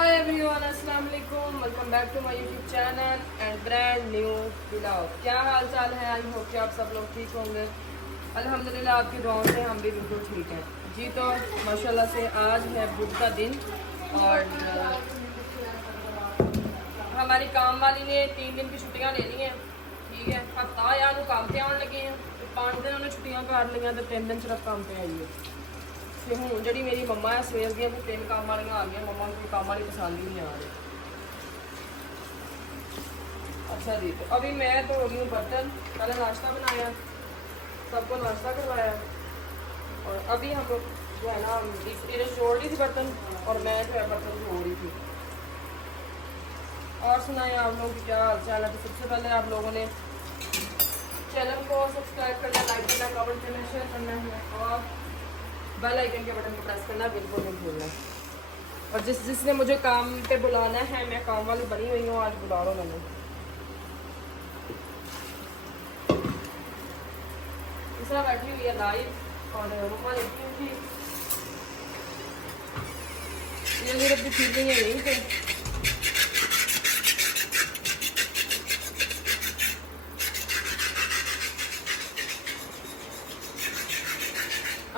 हाय everyone, अस्सलाम वालेकुम, welcome back to my YouTube channel and brand new vlog. क्या हाल चाल है? आई होप कि आप सब लोग ठीक होंगे। अल्हम्दुलिल्लाह आपकी दुआओं से हम भी बिल्कुल ठीक हैं जी। तो माशाल्लाह से आज है बुध का दिन और हमारी काम वाली ने 3 दिन की छुट्टियां ले ली हैं। ठीक है, हफ्ता यार काम पे आने लगे हैं, 5 दिन उन्हें छुट्टियां कर लिया तो 3 दिन सिर्फ काम पे आई है। ਤੇ ਹੁਣ ਜਿਹੜੀ ਮੇਰੀ ਮੰਮਾ ਹੈ ਸਵੇਰ ਦੀਆਂ ਵੀ 3 ਕੰਮ ਵਾਲੀਆਂ ਆ ਗਈਆਂ। ਮੰਮਾ ਨੂੰ ਕੋਈ ਕੰਮ ਵਾਲੀ पसंद ही नहीं आ रही। अच्छा जी, तो अभी मैं तो हो गई हूँ बर्तन। पहले नाश्ता बनाया, सबको नाश्ता करवाया और अभी हम लोग जो है ना इन्हें छोड़ रही थी बर्तन और मैं जो है बर्तन धो रही थी। और सुनाए आप लोगों की क्या हाल चाल है। तो सबसे पहले आप लोगों ने चैनल को सब्सक्राइब करना, लाइक करना, कमेंट करना, शेयर करना है और बेल आइकन के बटन को प्रेस करना बिल्कुल नहीं भूलना। और जिसने मुझे काम पे बुलाना है, मैं काम वाली बनी हुई हूँ, आज बुला रहा हूँ मैंने। तीसरा बैठी हुई है लाइव और मम्मा लेटी हुई थी। ये मेरे भी ठीक नहीं है यहीं पे।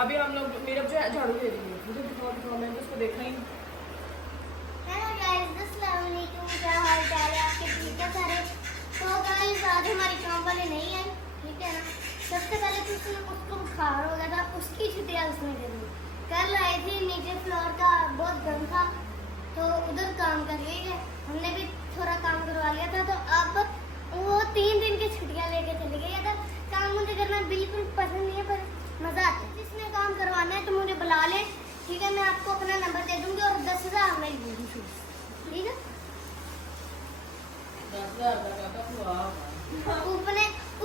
अभी हम लोग मेरे जो है झाड़ू दे रही है, मुझे दिखाओ मैंने तो उसको देखा ही। हेलो गाइस, अस्सलाम वालेकुम। क्या हाल चाल है आपके? ठीक है सारे? तो गाइस आज हमारी काम वाले नहीं आई, ठीक है ना। सबसे पहले तो उसको बुखार हो गया था, उसकी छुट्टियां उसने कर ली। कल आई थी, नीचे फ्लोर का बहुत गंद था तो उधर काम कर लिए, हमने भी थोड़ा काम करवा लिया था। तो अब वो 3 दिन की छुट्टियां लेके चली गई। अगर काम मुझे करना बिल्कुल पसंद नहीं है पर मजा आता है। जिसने काम करवाना है तो मुझे बुला ले, ठीक है। मैं आपको अपना नंबर दे दूंगी और 10,000 मैं दूंगी फीस, ठीक है। 10,000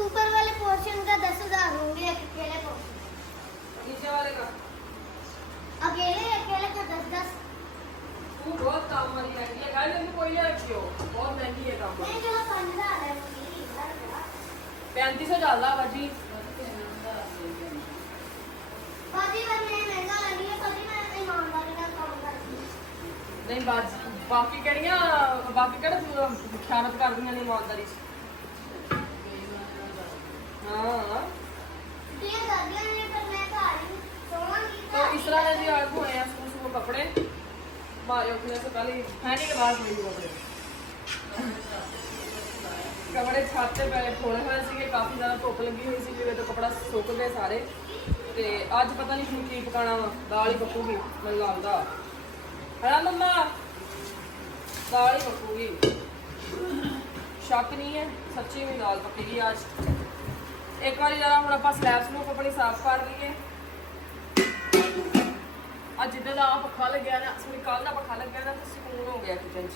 ऊपर वाले पोर्शन का 10,000 होंगे, अकेले पोर्शन, नीचे वाले का अकेले का 10,000। तू बहुत काम वाली लगी है गाइस, इनको कोई ले रखी हो, बहुत महंगी है काम वाली। नहीं जो 15,000 है 3500 डाला बाजी। बाजी पर मैं महंगा लगी है, बाजी मैं ईमानदारी का काम करती हूं। नहीं बाकी कड़ियां बाकी कड़े खयानत कर दी ने ईमानदारी से। हाँ ये कर दिया मैंने, पर मैं तो आ रही हूं, सोऊंगी तो इस तरह ने जी आज धोए हैं सुबह कपड़े मारे उठने से पहले खाने के बाद मेरी कपड़े छाते पे थोड़े हुए सी, काफ़ी ज़्यादा धुप लगी हुई सी, तो कपड़ा सुक गए सारे। तो अज पता नहीं शुरू की पकाना वा, दाल ही पकूगी मैं लगता है ना मम्मा, दाल ही पकूगी। शक नहीं है, सच्ची में दाल पकेगी आज। एक बार जरा हम आप स्लैब स्लूब अपनी साफ कर लीए। अज जिदा का पखा लग्या ना, सॉरी कल का पखा लग्या ना, तो सुकून हो गया किचन च।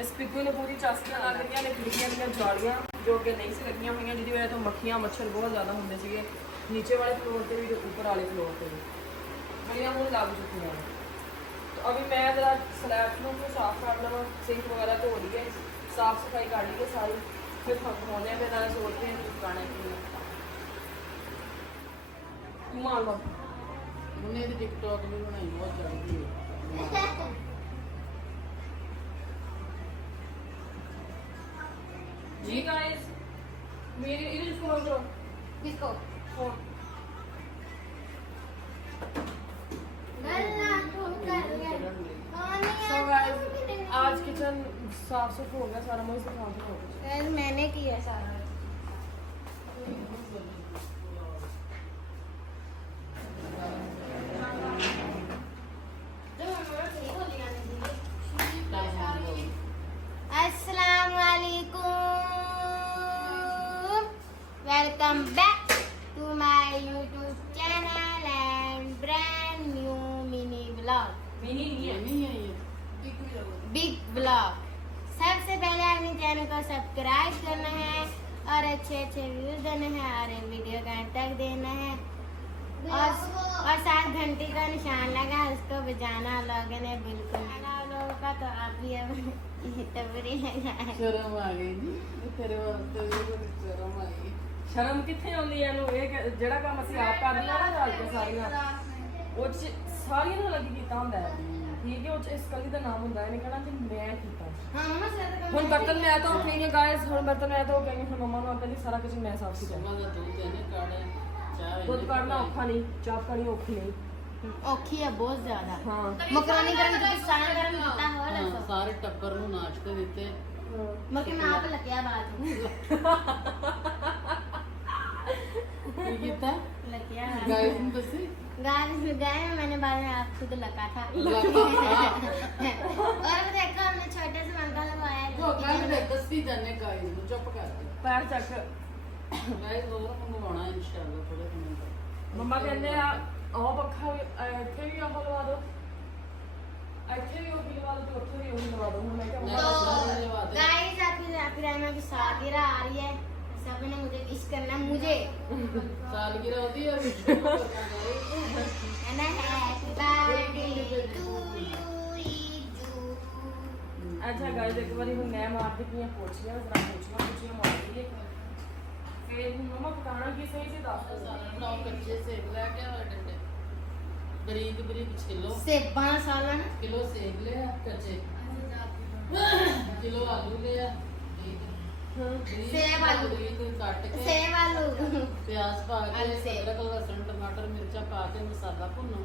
इस पिग्गू ने पूरी चास्तियां लग रही ने, खिड़कियां दी जालियां जो अगे नहीं से लगियां हुई, जिसकी वजह तो मक्खियां मच्छर बहुत ज़्यादा होंगे थे नीचे वाले फ्लोर पर भी तो ऊपर वाले फ्लोर पर भी बड़ियां मुँह लग चुकी हैं। तो अभी मैं जरा स्लैब को साफ कर लवा, सिंक वगैरह धो ली है, साफ सफाई कर ली है सारी, फिर होने में ना सोचते हैं पकाने के लिए। माल उन्हें तो टिकटॉक भी बनाई बहुत चलती है। जी गाइस, मेरी इधर इसको फोन करो, किसको? फोन सो गाइस आज किचन साफ सुफ हो गया सारा, मुझे से काम हो गया। मैंने किया सारा। अस्सलाम वालेकुम, welcome back to my YouTube channel and brand new mini vlog, mini नहीं है, नहीं है ये एक भी लगा। Big vlog. सबसे पहले अपने चैनल को सब्सक्राइब करना है और अच्छे अच्छे व्यूज देने हैं और वीडियो का अंत तक देना है और 7 घंटे का निशान लगा उसको बजाना लोगों ने बिल्कुल लोगों का। तो आप भी अब तबरी लगा। शर्म आ गई जी तेरे वास्ते, शर्म आ गई। शर्म कितने आउंदी है नु, ये जेड़ा काम ਅਸੀਂ ਆਪ ਕਰਦੀਆਂ ਨਾ ਰਾਜ ਕੇ ਸਾਰੀਆਂ ਉਹ ਚ ਸਾਰੀਆਂ ਨੂੰ ਲੱਗੀ ਕੀਤਾ ਹੁੰਦਾ ਹੈ। ਠੀਕ ਹੈ, ਉਹ 'ਚ ਇਸ ਕਲੀ ਦਾ ਨਾਮ ਹੁੰਦਾ ਇਹਨੇ ਕਹਿਣਾ ਕਿ ਮੈਂ ਕੀਤਾ। ਹਾਂ ਮਮਾ ਸਿਰ ਹੁਣ ਬਰਤਨ ਮੈਂ ਤਾਂ ਕਹੀਏ ਗਾਇਸ, ਹੁਣ ਬਰਤਨ ਮੈਂ ਤਾਂ ਕਹੀਏ ਹੁਣ ਮੰਮਾ ਨੂੰ ਕਹਿੰਦੀ ਸਾਰਾ ਕੁਝ ਮੈਂ ਸਾਫ਼ ਕੀਤਾ। ਸੁਬਹ ਦਾ ਦੁੱਧ ਇਹਨੇ ਕਾੜਿਆ, ਚਾਹ ਦੁੱਧ ਕੱਢਣਾ ਔਖਾ ਨਹੀਂ, ਚਾਹ ਪਾਣੀ ਔਖੀ ਨਹੀਂ। ਔਖੀ ਹੈ ਬਹੁਤ ਜ਼ਿਆਦਾ। ਹਾਂ ਮਕਰੋਨੀ ਕਰਨ ਦੀ ਸਾਰਾ ਗਰਮ ਕੀਤਾ ਹੋਰ ਹਾਂ, ਦੱਸੋ। ਸਾਰੇ ਟੱਬਰ ਨੂੰ ਨਾਸ਼ਤੇ ਦਿੱਤੇ। ਮੱਕੇ ਮੈਂ ਆਪ ਲੱਗਿਆ ਬਾਅਦ ਕੀ ਕੀਤਾ ਲੱਗਿਆ ਗਾਇਸ ਨੂੰ ਦੱਸੀ गाइस में गए मैंने बाद में आप खुद लगा था ਲਗਾ और देखो हमने छोटे से मंगा लगवाया है। ਜੋ ਗੱਲ ਦੇ ਦੱਸੀ ਜਾਨੇ ਗਾਇਸ ਨੂੰ ਚੁੱਪ ਕਰ ਦੇ। ਪੈਰ ਚੱਕ। ਗਾਇਸ ਹੋਰ ਮੰਗਵਾਉਣਾ ਇਨਸ਼ਾਅੱਲਾ ਥੋੜੇ ਦਿਨਾਂ ਤੱਕ। ਮੰਮਾ ਕਹਿੰਦੇ ਆ ਉਹ ਪੱਖਾ ਵੀ ਇੱਥੇ ਵੀ ਉਹ ਲਵਾ ਦੋ, ਇੱਥੇ ਵੀ ਉਹ ਲਵਾ ਦੋ, ਉੱਥੇ ਵੀ ਉਹ ਲਵਾ ਦੋ। ਹੁਣ ਮੈਂ ਕਿਹਾ ਮੰਮਾ तो गाइस आपकी रहना की सालगिरह आ रही है, सबने मुझे विश करना मुझे ਸਾਲਗਿਰਾ ਉਹਦੀ ਆ ਵਿੱਚ ਕਰਨਾ है ना हैप्पी बर्थडे टू यू। ਅੱਛਾ ਗਾਇਸ ਇੱਕ ਵਾਰੀ ਹੁਣ ਮੈਂ ਮਾਰਦੀ ਪਈਆਂ ਪੋਚੀਆਂ, ਜ਼ਰਾ ਪੋਚੀਆਂ ਮਾਰਦੀ ਇੱਕ ਵਾਰ। ਫਿਰ ਹੁਣ ਮੰਮਾ ਪਕਾਣਾ ਕੀ ਸਹੀ ਸੀ ਦੱਸ ਦਿਓ। ਸਾਰਾ ਨੌ ਕੱਚੇ ਸੇਬ ਲੈ ਕੇ ਆਇਆ ਡੰਡੇ ਬਰੀਕ ਬਰੀਕ ਛਿੱਲੋ सेब सालन ਕਿਲੋ ਸੇਬ ਲਿਆ ਕੱਚੇ ਕਿਲੋ ਆਲੂ ਲਿਆ ਸੇਬ ਆਲੂ। ਬਰੀਕ ਕੱਟ ਕੇ सेब आलू ਪਿਆਜ਼ ਪਾ ਕੇ ਆਲੂ ਸੇਬ। ਅਦਰਕ ਲਸਣ ਟਮਾਟਰ ਮਿਰਚਾਂ ਪਾ ਕੇ ਮਸਾਲਾ ਭੁੰਨੋ,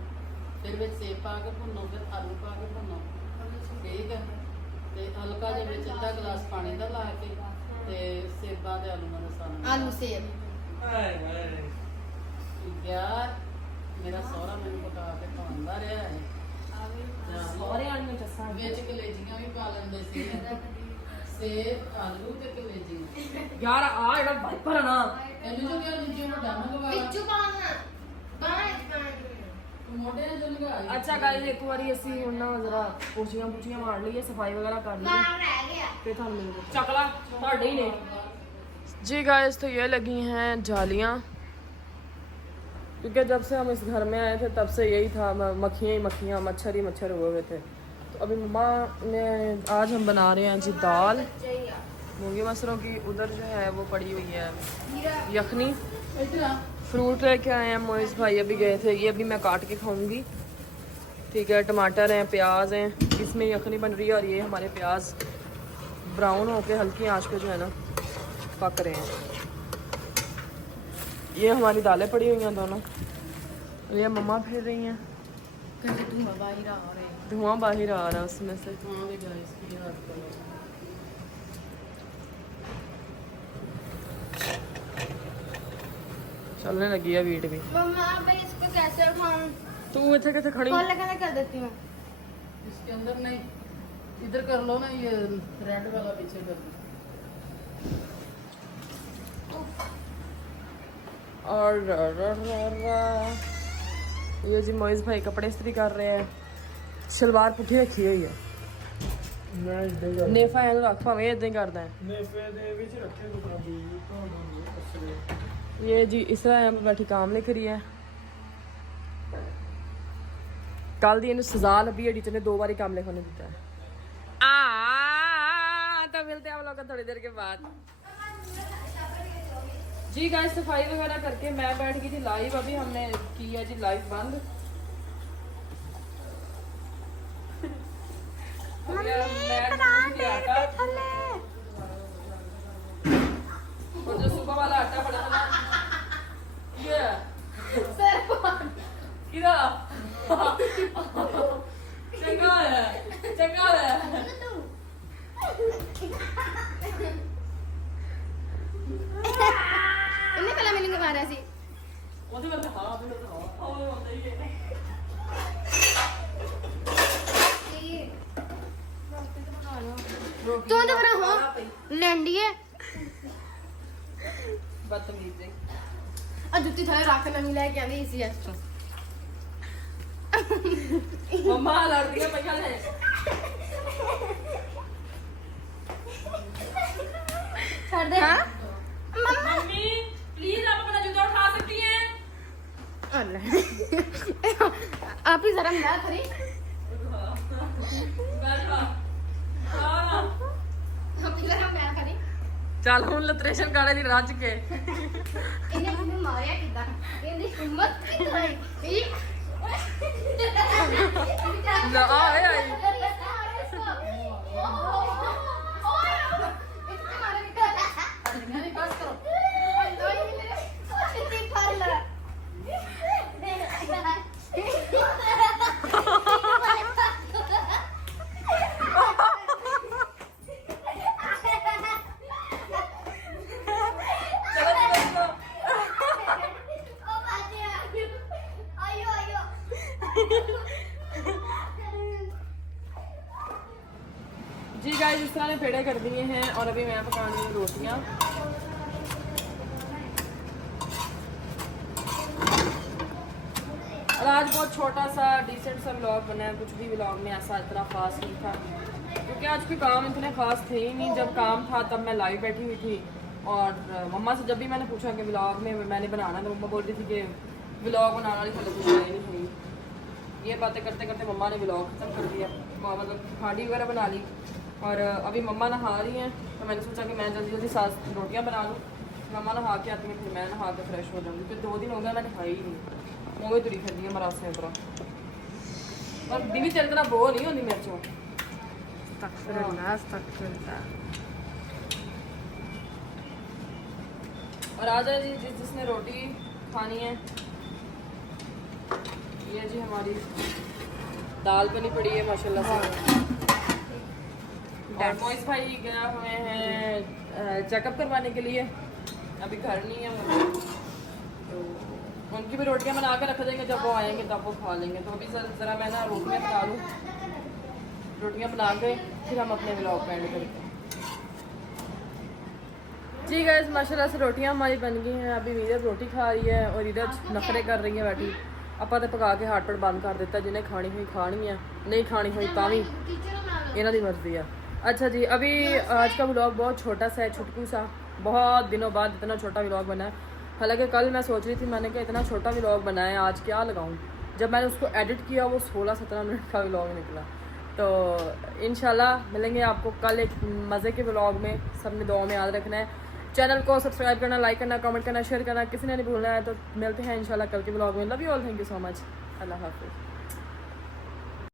ਫਿਰ ਵਿੱਚ ਸੇਬ ਪਾ ਕੇ ਭੁੰਨੋ, ਫਿਰ ਆਲੂ ਪਾ ਕੇ ਭੁੰਨੋ। ਠੀਕ ਹੈ, ਤੇ ਹਲਕਾ ਜਿਹਾ ਵਿੱਚ ਅੱਧਾ ਗਲਾਸ ਪਾਣੀ ਦਾ ਲਾ ਕੇ ਤੇ ਸੇਬਾਂ ਤੇ ਆਲੂਆਂ ਦਾ ਸਾਰਾ आलू सेब ਯਾਰ ਮੇਰਾ ਸਹੁਰਾ ਮੈਨੂੰ ਪਕਾ ਕੇ ਖਵਾਉਂਦਾ ਰਿਹਾ ਹੈ। ਸਾਰੇ ਆਲੂ ਚੱਸਾਂ ਵਿੱਚ ਕਲੇਜੀਆਂ ਵੀ ਪਾ ਲੈਂਦੇ ਸੀ, ਸੇਬ ਆਲੂ ਤੇ ਕਲੇਜੀਆਂ। ਯਾਰ ਆ ਜਿਹੜਾ ਵਾਈਪਰ ਆ ਨਾ, ਇਹਨੂੰ ਜੋ ਕਿਹਾ ਨੀਚੇ ਵੱਡਾ ਮੰਗਵਾ बिच्चू पाना गाना ਮੋਢਿਆਂ ਚ ਲਗਾ ਅੱਛਾ ਗਾਇਸ ਇੱਕ ਵਾਰੀ ਅਸੀਂ ਹੁਣ ਨਾ ਜ਼ਰਾ ਪੋਚੀਆਂ ਮਾਰ ਲਈਏ, ਸਫਾਈ ਵਗੈरह कर ली, मार रह गया। फिर थानू मिलेंगे। चकला ਤੁਹਾਡੇ ही ने जी गाइस, तो ये लगी हैं जालियाँ, क्योंकि जब से हम इस घर में आए थे तब से यही था, मक्खियाँ ही मक्खियाँ, मच्छर ही मच्छर हुए हुए थे। तो अभी मम्मा ने आज हम बना रहे हैं जी दाल मूंगी मसरों की। उधर जो है वो पड़ी हुई है यखनी। ਇੱਧਰ ਆ फ्रूट लेके आए हैं मोइस भाई, अभी गए थे। ये अभी मैं काट के खाऊंगी। ठीक है, टमाटर हैं, प्याज हैं, इसमें यखनी बन रही है। और ये हमारे प्याज ब्राउन होके हल्की आंच पे जो है ना पक रहे हैं। ये हमारी दालें पड़ी हुई हैं दोनों, ये मम्मा फिर रही हैं, ਕਹਿੰਦੇ ਤੂੰ ਬਾਹਰ ਆ ਰਹੇ धुआं बाहर आ रहा है उसमें से। ਹਾਂ ਵੀ ਗਾਇਸ ਕੀ ਹਾਲ ਕਰੋ चलने लगी है वीट भी। मम्मा मैं इसको कैसे उठाऊं? तू इतने कितने खड़ी? कॉल लगाना कर देती हूँ। इसके अंदर नहीं, इधर कर लो ना, ये रेड वाला पीछे कर दो। और ये जी मोइस भाई कपड़े इस्त्री कर रहे हैं। शलवार पुठी रखी हुई है। नेफा है रख भावे इदां ही करदा है। नेफे ਦੇ ਵਿੱਚ ਰੱਖੇ ਦੁਕਾਨ ਦੀ ਤੁਹਾਨੂੰ ਅਸਰੇ ये जी इस तरह यहाँ पे बैठी काम नहीं करी है। कल दी इन्हें सजा लभी है, टीचर ने 2 बारी काम लिखने दिता है। तो मिलते हैं हम लोग थोड़ी देर के बाद। जी गाइस, सफाई वगैरह करके मैं बैठ गई थी लाइव। अभी हमने की है जी लाइव बंद। और जो सुबह वाला आटा पड़ा था ना, ये किधर चंगा है इन्हें पहला मैंने निभा रहा सी। ਉਹਦੇ ਵੱਲ ਹਾਂ ਉਹਦੇ ਵੱਲ ਹਾਂ ਉਹ ਹੁੰਦਾ ਹੀ ਹੈ। तू तो बड़ा हो लैंडिए ਬਦਤਮੀਜ਼ ਹੈ। और जुत्ती थोड़े रख नवी लेके आंदी इसी एक्स्ट्रा। मम्मा लड़दियां पईयां ने। छोड़ दे। हाँ? मम्मी प्लीज आप अपना जूता उठा सकती हैं? आप ही जरा मिला करी। बैठा हाँ आप ही जरा मिला करी। ਚੱਲ ਹੁਣ ਲਤਰੇਸ਼ਨ ਕਾੜੇ ਦੀ ਰੱਜ ਕੇ इन्हें मारिया किदा? इन्हें हिम्मत किदा? ना आए आई नहीं बस करो जी गाइस, इस तरह ने पेड़े कर दिए हैं और अभी मैं पका रही हूँ रोटियाँ। और आज बहुत छोटा सा डिसेंट सा व्लॉग बना है, कुछ भी व्लॉग में ऐसा इतना खास नहीं था क्योंकि आज कोई काम इतने खास थे ही नहीं। जब काम था तब मैं लाइव बैठी हुई थी और मम्मा से जब भी मैंने पूछा कि व्लॉग में मैंने बनाना, तो मम्मा बोल रही थी कि व्लॉग बनाना वाली खले कुछ नहीं हुई। ये बातें करते करते मम्मा ने व्लॉग खत्म कर दिया, मतलब हांडी वगैरह बना ली। और अभी मम्मा नहा रही हैं तो मैंने सोचा कि मैं जल्दी जल्दी साथ रोटियाँ बना लूँ। मम्मा नहा के आती हैं, फिर मैं नहा के फ्रेश हो जाऊँगी। फिर 2 दिन हो गया मैंने खाई ही नहीं, मूँगे तुरी कर दी मरा से तरह। और दीदी तेरी तरह बो नहीं होती मेरे चो। और आ जाए जी जिसने रोटी खानी है। ये जी हमारी दाल बनी पड़ी है माशाल्लाह से। और मोइस भाई गया हुए हैं चेकअप करवाने के लिए, अभी घर नहीं है वो, तो उनकी भी रोटियां बना के रख देंगे, जब वो आएंगे तब वो खा लेंगे। तो अभी ज़रा मैं ना रोटियां बना लूँ, रोटियां बना के फिर हम अपने व्लॉग पे एंड करते हैं। जी गाइस, माशाल्लाह से रोटियां हमारी बन गई हैं। अभी मीरा रोटी खा रही है और इधर नखरे कर रही है बैठी। अपा तो पका के हाथ पर बंद कर देता, जिन्हें खानी हुई खानी है, नहीं खानी हुई तावी इन्हों की मर्जी है। अच्छा जी, अभी आज का व्लॉग बहुत छोटा सा है, छुटकू सा, बहुत दिनों बाद इतना छोटा व्लॉग बना है। हालांकि कल मैं सोच रही थी, मैंने कहा इतना छोटा व्लॉग बनाया है, आज क्या लगाऊं। जब मैंने उसको एडिट किया वो 16-17 मिनट का व्लॉग निकला। तो इंशाल्लाह मिलेंगे आपको कल एक मज़े के व्लॉग में। सबने दुआ में याद रखना है, चैनल को सब्सक्राइब करना, लाइक करना, कमेंट करना, शेयर करना, किसी ने नहीं भूलना है। तो मिलते हैं इंशाल्लाह कल के व्लॉग में। Love you all, thank you so much, अल्लाह हाफिज़।